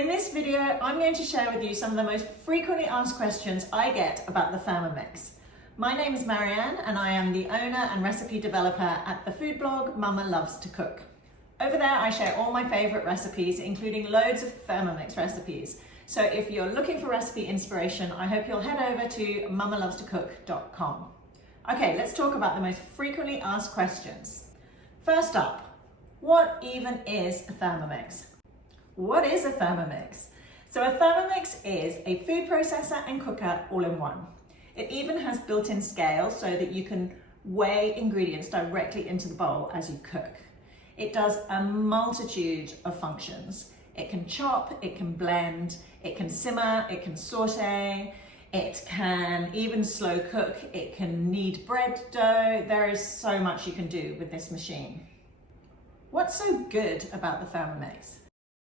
In this video, I'm going to share with you some of the most frequently asked questions I get about the Thermomix. My name is Marianne and I am the owner and recipe developer at the food blog Mama Loves to Cook. Over there, I share all my favorite recipes, including loads of Thermomix recipes. So if you're looking for recipe inspiration, I hope you'll head over to mamalovetocook.com. Okay, let's talk about the most frequently asked questions. First up, what even is a Thermomix? What is a Thermomix? So a Thermomix is a food processor and cooker all in one. It even has built-in scales so that you can weigh ingredients directly into the bowl as you cook. It does a multitude of functions. It can chop, it can blend, it can simmer, it can saute, it can even slow cook, it can knead bread dough. There is so much you can do with this machine. What's so good about the Thermomix?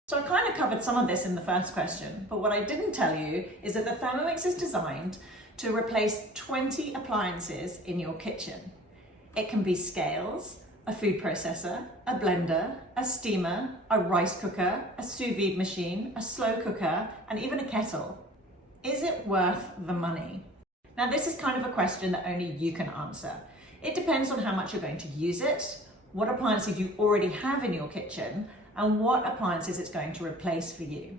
So I kind of covered some of this in the first question, but what I didn't tell you is that the Thermomix is designed to replace 20 appliances in your kitchen. It can be scales, a food processor, a blender, a steamer, a rice cooker, a sous vide machine, a slow cooker, and even a kettle. Is it worth the money? Now this is kind of a question that only you can answer. It depends on how much you're going to use it, what appliances you already have in your kitchen, and what appliances it's going to replace for you.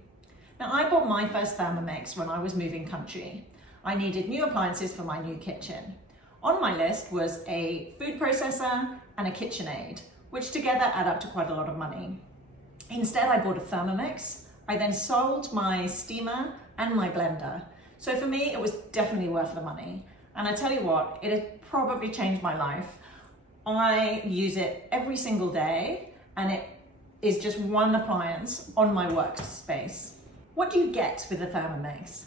Now I bought my first Thermomix when I was moving country. I needed new appliances for my new kitchen. On my list was a food processor and a KitchenAid, which together add up to quite a lot of money. Instead, I bought a Thermomix. I then sold my steamer and my blender. So for me, it was definitely worth the money. And I tell you what, it has probably changed my life. I use it every single day and it is just one appliance on my workspace. What do you get with a Thermomix?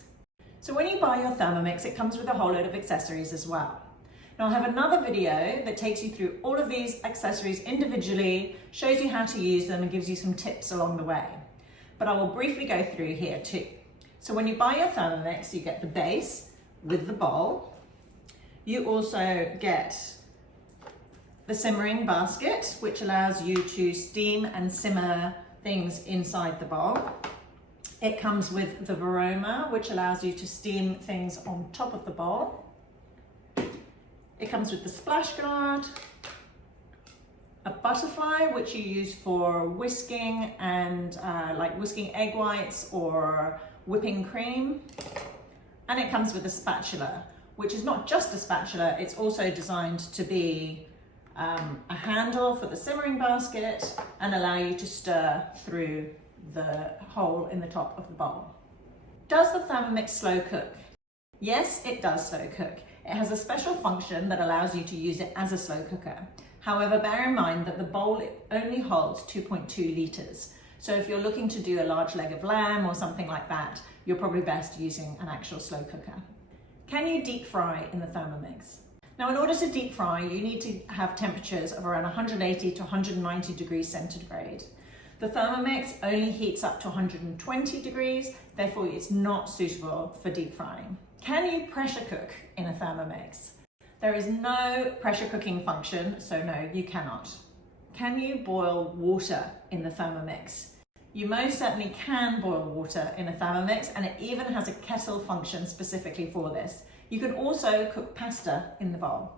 So when you buy your Thermomix, it comes with a whole load of accessories as well. Now I have another video that takes you through all of these accessories individually, shows you how to use them and gives you some tips along the way. But I will briefly go through here too. So when you buy your Thermomix, you get the base with the bowl. You also get the simmering basket, which allows you to steam and simmer things inside the bowl. It comes with the Veroma, which allows you to steam things on top of the bowl. It comes with the splash guard, a butterfly, which you use for whisking and like whisking egg whites or whipping cream. And it comes with a spatula, which is not just a spatula, it's also designed to be a handle for the simmering basket and allow you to stir through the hole in the top of the bowl. Does the Thermomix slow cook? Yes, it does slow cook. It has a special function that allows you to use it as a slow cooker. However, bear in mind that the bowl only holds 2.2 litres. So if you're looking to do a large leg of lamb or something like that, you're probably best using an actual slow cooker. Can you deep fry in the Thermomix? Now, in order to deep fry, you need to have temperatures of around 180 to 190 degrees centigrade. The Thermomix only heats up to 120 degrees, therefore it's not suitable for deep frying. Can you pressure cook in a Thermomix? There is no pressure cooking function, so no, you cannot. Can you boil water in the Thermomix? You most certainly can boil water in a Thermomix, and it even has a kettle function specifically for this. You can also cook pasta in the bowl.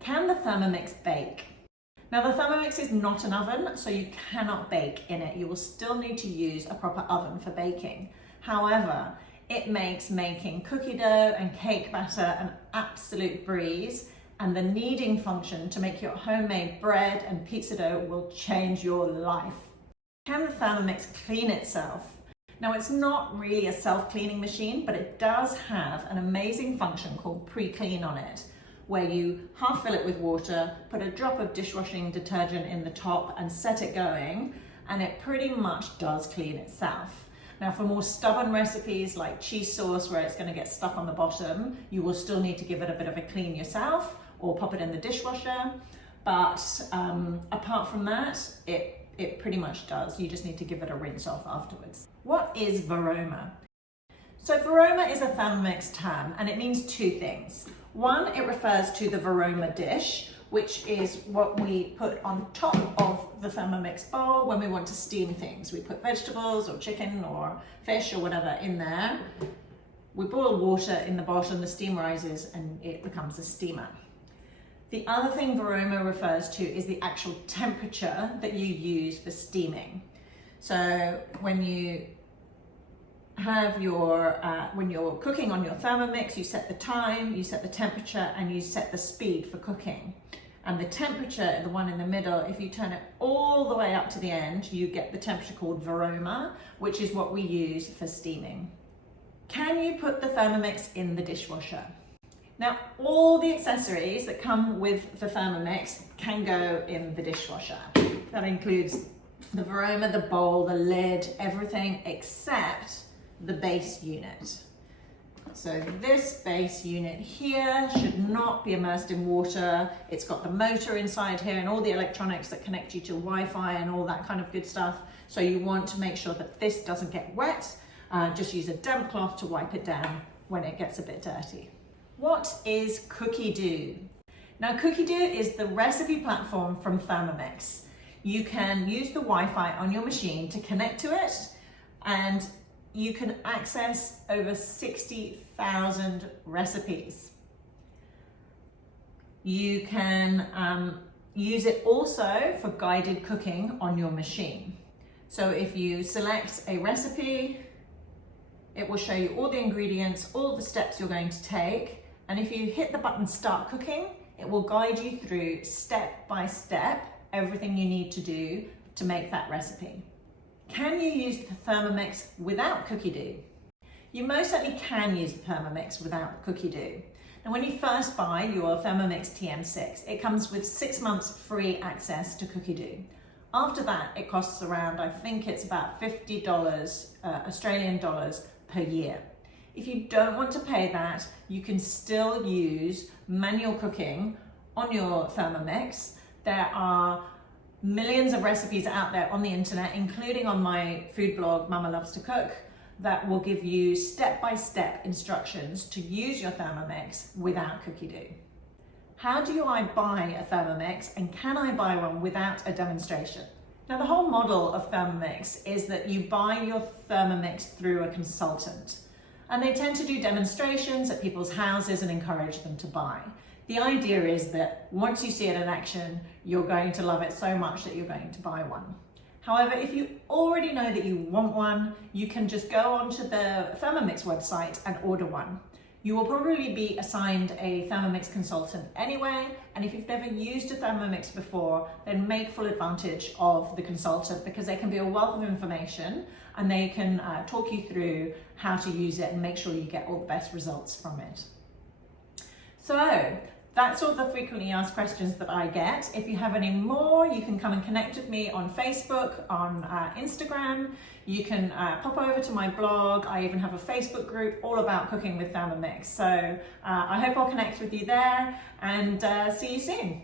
Can the Thermomix bake? Now the Thermomix is not an oven, so you cannot bake in it. You will still need to use a proper oven for baking. However, it makes making cookie dough and cake batter an absolute breeze, and the kneading function to make your homemade bread and pizza dough will change your life. Can the Thermomix clean itself? Now it's not really a self-cleaning machine, but it does have an amazing function called pre-clean on it, where you half fill it with water, put a drop of dishwashing detergent in the top and set it going, and it pretty much does clean itself. Now for more stubborn recipes like cheese sauce where it's going to get stuck on the bottom, you will still need to give it a bit of a clean yourself or pop it in the dishwasher. But apart from that, it pretty much does. You just need to give it a rinse off afterwards. What is Veroma? So Veroma is a Thermomix term and it means two things. One, it refers to the Veroma dish, which is what we put on top of the Thermomix bowl when we want to steam things. We put vegetables or chicken or fish or whatever in there. We boil water in the bottom, the steam rises and it becomes a steamer. The other thing Veroma refers to is the actual temperature that you use for steaming. So when you have your, when you're cooking on your Thermomix, you set the time, you set the temperature, and you set the speed for cooking. And the temperature, the one in the middle, if you turn it all the way up to the end, you get the temperature called Veroma, which is what we use for steaming. Can you put the Thermomix in the dishwasher? Now, all the accessories that come with the Thermomix can go in the dishwasher. That includes the Veroma, the bowl, the lid, everything except the base unit. So this base unit here should not be immersed in water. It's got the motor inside here and all the electronics that connect you to Wi-Fi and all that kind of good stuff. So you want to make sure that this doesn't get wet. Just use a damp cloth to wipe it down when it gets a bit dirty. What is Cookie Do? Now, Cookie Do is the recipe platform from Thermomix. You can use the Wi-Fi on your machine to connect to it, and you can access over 60,000 recipes. You can use it also for guided cooking on your machine. So if you select a recipe, it will show you all the ingredients, all the steps you're going to take. And if you hit the button Start Cooking, it will guide you through step by step everything you need to do to make that recipe. Can you use the Thermomix without Cookie Do? You most certainly can use the Thermomix without Cookie Do. Now, when you first buy your Thermomix TM6, it comes with 6 months free access to Cookie Do. After that, it costs around, I think it's about $50 Australian dollars per year. If you don't want to pay that, you can still use manual cooking on your Thermomix. There are millions of recipes out there on the internet, including on my food blog, Mama Loves to Cook, that will give you step-by-step instructions to use your Thermomix without Cookie Do. How do I buy a Thermomix, and can I buy one without a demonstration? Now, the whole model of Thermomix is that you buy your Thermomix through a consultant, and they tend to do demonstrations at people's houses and encourage them to buy. The idea is that once you see it in action, you're going to love it so much that you're going to buy one. However, if you already know that you want one, you can just go onto the Thermomix website and order one. You will probably be assigned a Thermomix consultant anyway, and if you've never used a Thermomix before, then make full advantage of the consultant, because they can be a wealth of information and they can talk you through how to use it and make sure you get all the best results from it. So that's all the frequently asked questions that I get. If you have any more, you can come and connect with me on Facebook, on Instagram. You can pop over to my blog. I even have a Facebook group all about cooking with Thermomix. So I hope I'll connect with you there, and see you soon.